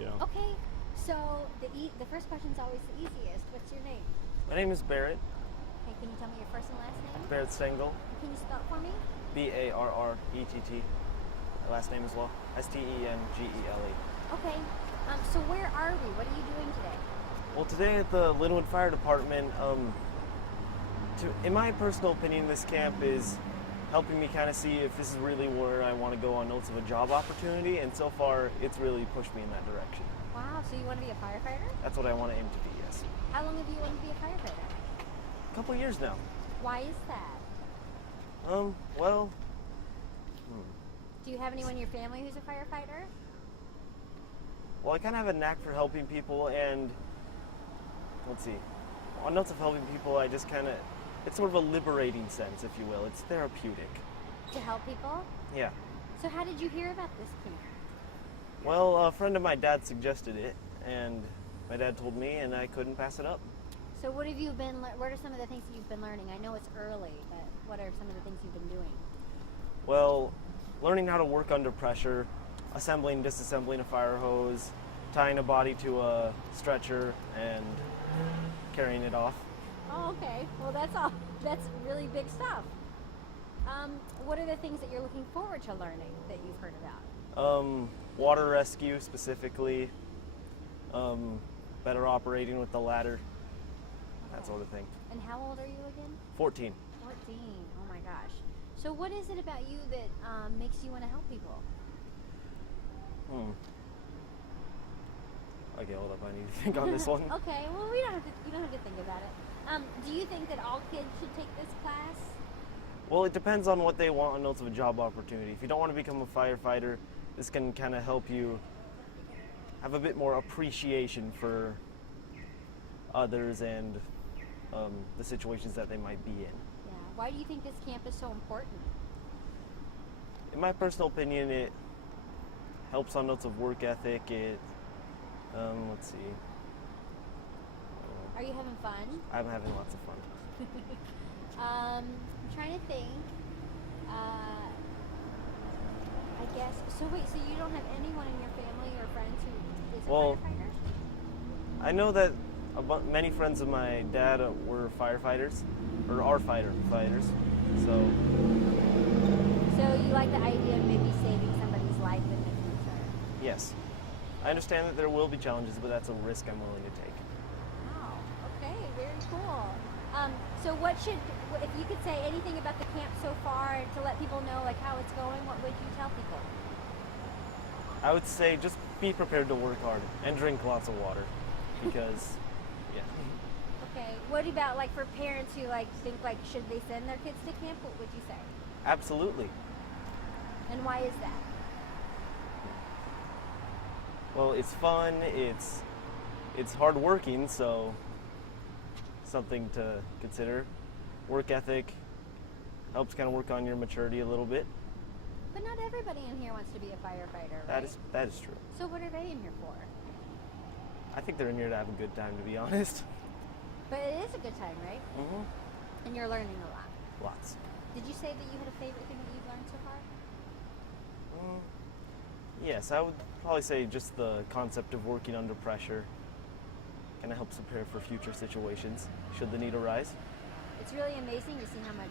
yeah. Okay, so the first question's always the easiest. What's your name? My name is Barrett. Okay, can you tell me your first and last name? Barrett Stengel. Can you spell it for me? Barrett. My last name as well. Stengele. Okay, so where are we? What are you doing today? Well, today at the Linwood Fire Department, in my personal opinion, this camp is helping me kind of see if this is really where I want to go on notes of a job opportunity, and so far it's really pushed me in that direction. Wow, so you want to be a firefighter? That's what I want to aim to be, yes. How long have you wanted to be a firefighter? A couple years now. Why is that? Well, Do you have anyone in your family who's a firefighter? I kind of have a knack for helping people, and let's see, on notes of helping people, I just kind of, it's sort of a liberating sense, if you will. It's therapeutic. To help people? Yeah. So how did you hear about this camp? Well, a friend of my dad suggested it, and my dad told me, and I couldn't pass it up. So what are some of the things that you've been learning? I know it's early, but what are some of the things you've been doing? Well, learning how to work under pressure, assembling and disassembling a fire hose, tying a body to a stretcher, and carrying it off. Oh, okay. Well, that's really big stuff. What are the things that you're looking forward to learning that you've heard about? Water rescue specifically, better operating with the ladder, that sort of thing. And how old are you again? 14. 14. Oh my gosh. So what is it about you that makes you want to help people? Okay, hold up. I need to think on this one. Okay. Well, you don't have to think about it. Do you think that all kids should take this class? Well, it depends on what they want on notes of a job opportunity. If you don't want to become a firefighter, this can kind of help you have a bit more appreciation for others and the situations that they might be in. Yeah. Why do you think this camp is so important? In my personal opinion, it helps on notes of work ethic. It, let's see. Are you having fun? I'm having lots of fun. I'm trying to think. I guess. So wait, so you don't have anyone in your family or friends who is a firefighter? I know that many friends of my dad were firefighters, or are firefighters. So you like the idea of maybe saving somebody's life in the future? Yes. I understand that there will be challenges, but that's a risk I'm willing to take. Wow. Okay. Very cool. So if you could say anything about the camp so far to let people know like how it's going, what would you tell people? I would say just be prepared to work hard and drink lots of water, because, yeah. Okay. What about like for parents who like think like should they send their kids to camp? What would you say? Absolutely. And why is that? Well, it's fun. It's hard working, so something to consider. Work ethic helps kind of work on your maturity a little bit. But not everybody in here wants to be a firefighter, right? That is true. So what are they in here for? I think they're in here to have a good time, to be honest. But it is a good time, right? Mm-hmm. And you're learning a lot. Lots. Did you say that you had a favorite thing that you've learned so far? Yes, I would probably say just the concept of working under pressure kind of helps prepare for future situations, should the need arise. It's really amazing to see how much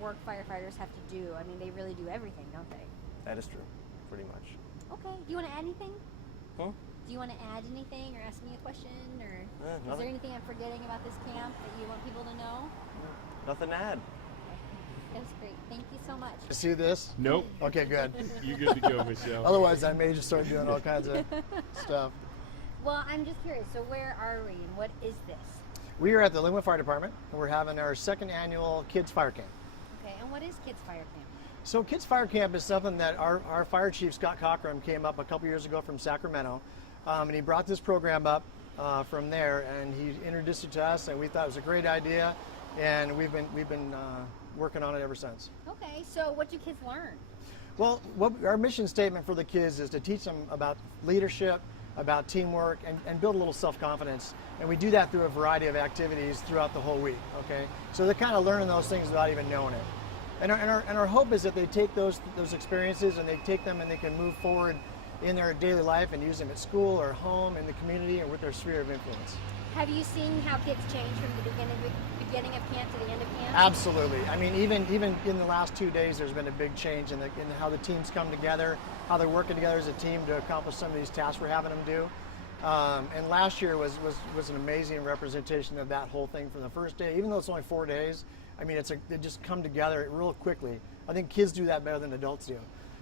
work firefighters have to do. I mean, they really do everything, don't they? That is true, pretty much. Okay. Do you want to add anything? Huh? Do you want to add anything or ask me a question? Or is nothing. there anything I'm forgetting about this camp that you want people to know? Nothing to add. That was great. Thank you so much. You see this? Nope. Okay, good. You good to go, Michelle. Otherwise, I may just start doing all kinds of stuff. Well, I'm just curious. So where are we and what is this? We are at the Linwood Fire Department, and we're having our second annual Kids Fire Camp. Okay, and what is Kids Fire Camp? So Kids Fire Camp is something that our fire chief, Scott Cochran, came up a couple years ago from Sacramento, and he brought this program up from there, and he introduced it to us, and we thought it was a great idea, and we've been working on it ever since. Okay, so what do kids learn? Well, our mission statement for the kids is to teach them about leadership, about teamwork, and build a little self-confidence. And we do that through a variety of activities throughout the whole week, okay? So they're kind of learning those things without even knowing it. And our hope is that they take those experiences and they take them and they can move forward in their daily life and use them at school or home, in the community, and with their sphere of influence. Have you seen how kids change from the beginning of camp to the end of camp? Absolutely. I mean, even in the last 2 days, there's been a big change in how the teams come together, how they're working together as a team to accomplish some of these tasks we're having them do. And last year was an amazing representation of that whole thing from the first day. Even though it's only 4 days, I mean, they just come together real quickly. I think kids do that better than adults do.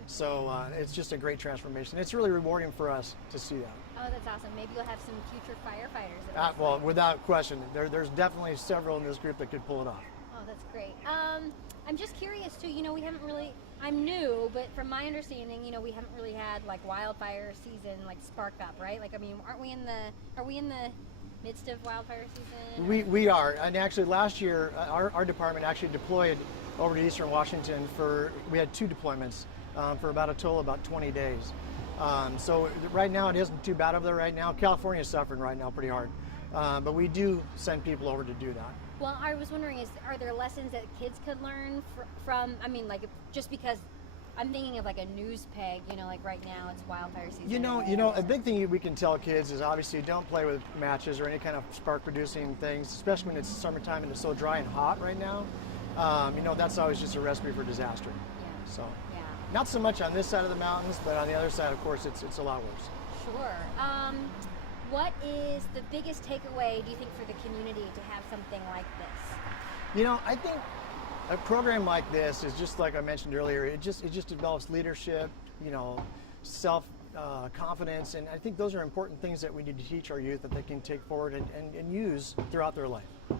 So it's just a great transformation. It's really rewarding for us to see that. Oh, that's awesome. Maybe you'll have some future firefighters. Well, without question, there's definitely several in this group that could pull it off. Oh, that's great. I'm just curious too. We haven't really. I'm new, but from my understanding, we haven't really had like wildfire season like spark up, right? Like, I mean, are we in the midst of wildfire season? We are, and actually last year our department actually deployed over to Eastern Washington we had 2 deployments for about a total of about 20 days. So right now it isn't too bad over there right now. California is suffering right now pretty hard, but we do send people over to do that. Well, I was wondering, are there lessons that kids could learn from? I mean, like just because I'm thinking of like a news peg, like right now it's wildfire season. A big thing we can tell kids is obviously don't play with matches or any kind of spark-producing things, especially when it's summertime and it's so dry and hot right now. That's always just a recipe for disaster. Yeah. So. Yeah. Not so much on this side of the mountains, but on the other side, of course, it's a lot worse. Sure. What is the biggest takeaway, do you think, for the community to have something like this? I think a program like this is just like I mentioned earlier. It just develops leadership, self confidence, and I think those are important things that we need to teach our youth that they can take forward and use throughout their life. Yeah.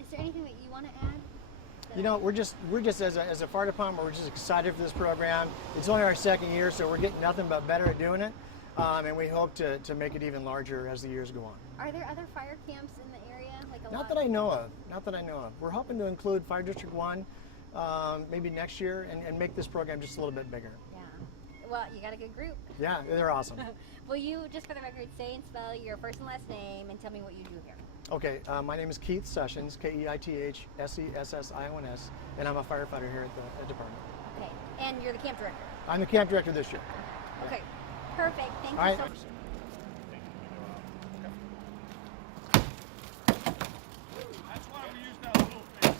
Is there anything that you want to add? We're just as a fire department, we're just excited for this program. It's only our 2nd year, so we're getting nothing but better at doing it, and we hope to make it even larger as the years go on. Are there other fire camps in the area? Not that I know of. We're hoping to include Fire District 1 maybe next year and make this program just a little bit bigger. Yeah. Well, you got a good group. Yeah, they're awesome. Will you, just for the record, say and spell your first and last name and tell me what you do here? Okay, my name is Keith Sessions, Keithsessions, and I'm a firefighter here at the department. Okay, and you're the camp director? I'm the camp director this year. Okay, perfect. Thank All you right. so much. That's why we use that little thing.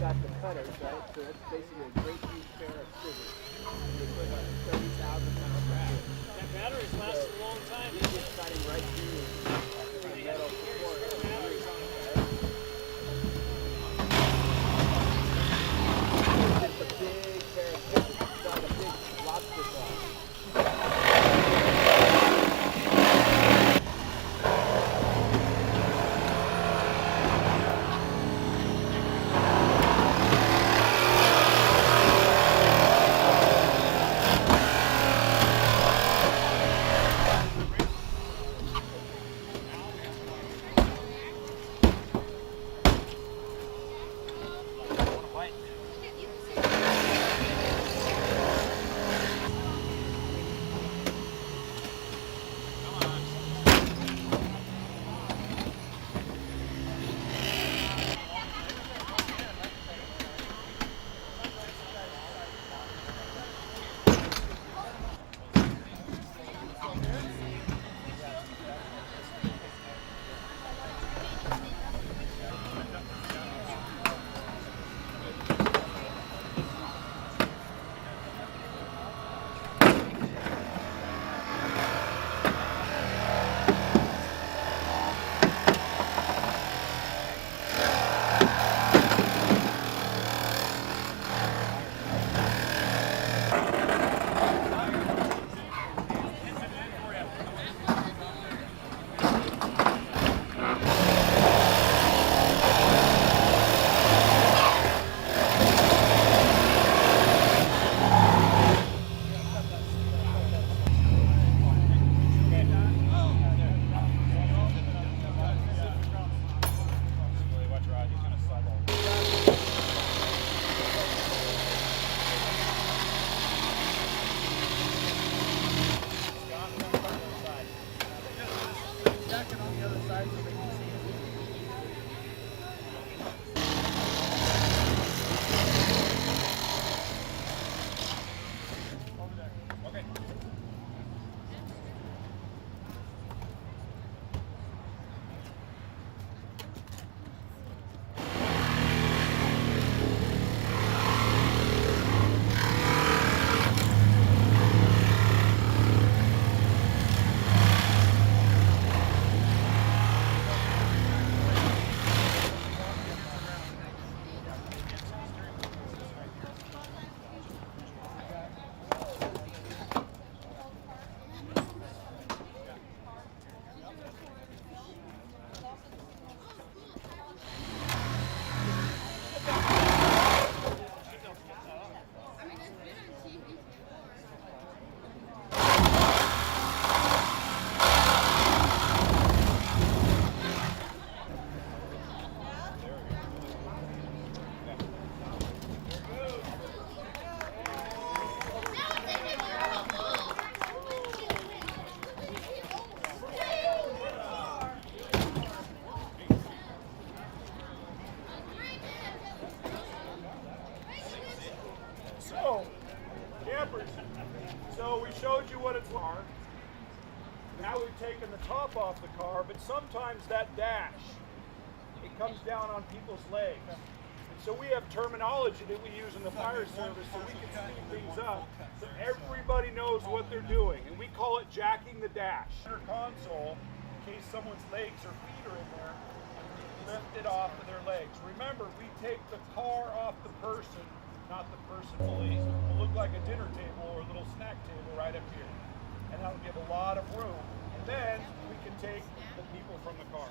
Got the cutters, right? So that's basically a great huge pair of scissors. And they put like 30,000 pounds of wood. That battery's lasted a long time. It's just cutting right through the metal support. Batteries on it. It's a big pair of scissors. It's like a big lobster claw. back and on the other side so they can see it. So, campers, so we showed you what it's like. Now we've taken the top off the car, but sometimes that dash, it comes down on people's legs. And so we have terminology that we use in the fire service so we can speed things up so everybody knows what they're doing. And we call it jacking the dash. Center console, in case someone's legs or feet are in there, lift it off of their legs. Remember, we take the car off the person, not the person fully. So it will look like a dinner table or a little snack table right up here. And that'll give a lot of room. And then we can take the people from the car.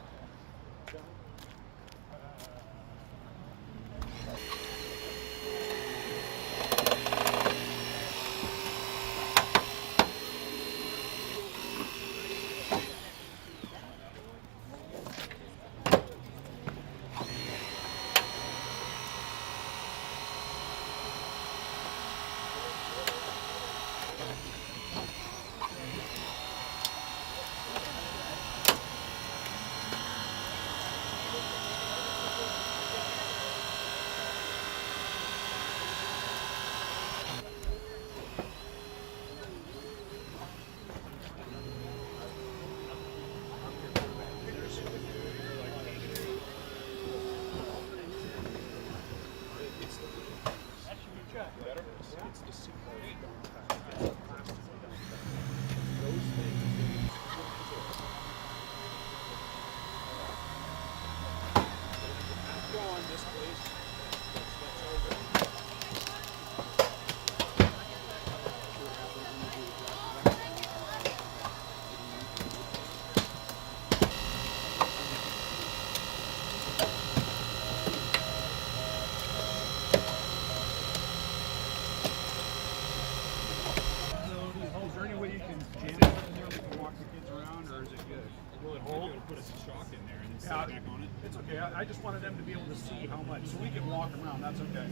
It's okay. I just wanted them to be able to see how much, so we can walk around. That's okay.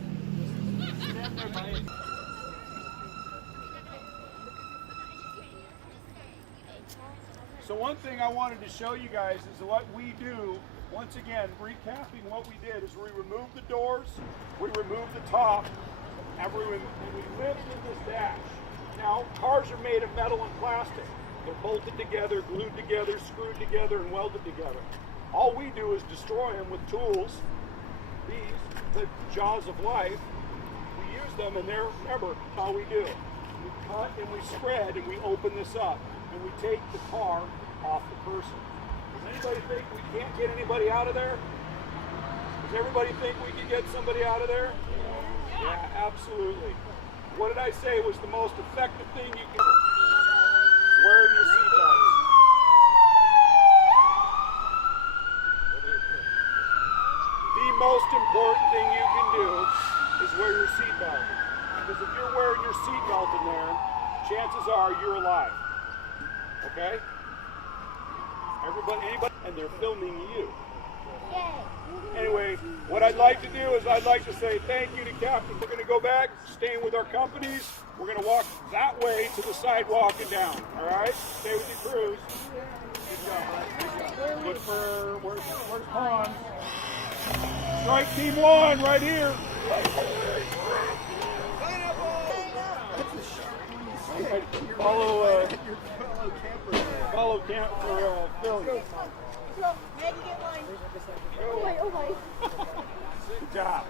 Stand there by it. So one thing I wanted to show you guys is what we do. Once again, recapping what we did is we removed the doors, we removed the top, and we lifted this dash. Now, cars are made of metal and plastic. They're bolted together, glued together, screwed together, and welded together. All we do is destroy them with tools. These, the jaws of life, we use them, and they're, remember how we do. We cut and we spread and we open this up, and we take the car off the person. Does anybody think we can't get anybody out of there? Does everybody think we can get somebody out of there? Yeah, absolutely. What did I say was the most effective thing you can do? Wearing your seatbelts. The most important thing you can do is wear your seatbelt. Because if you're wearing your seatbelt in there, chances are you're alive. Okay? Everybody, anybody, and they're filming you. Anyway, what I'd like to do is I'd like to say thank you to Captain. We're going to go back, staying with our companies. We're going to walk that way to the sidewalk and down. All right? Stay with your crews. Look for, where's Pond? Strike team one right here. Follow camp for Philly. Maggie, get mine. Oh my. Good job.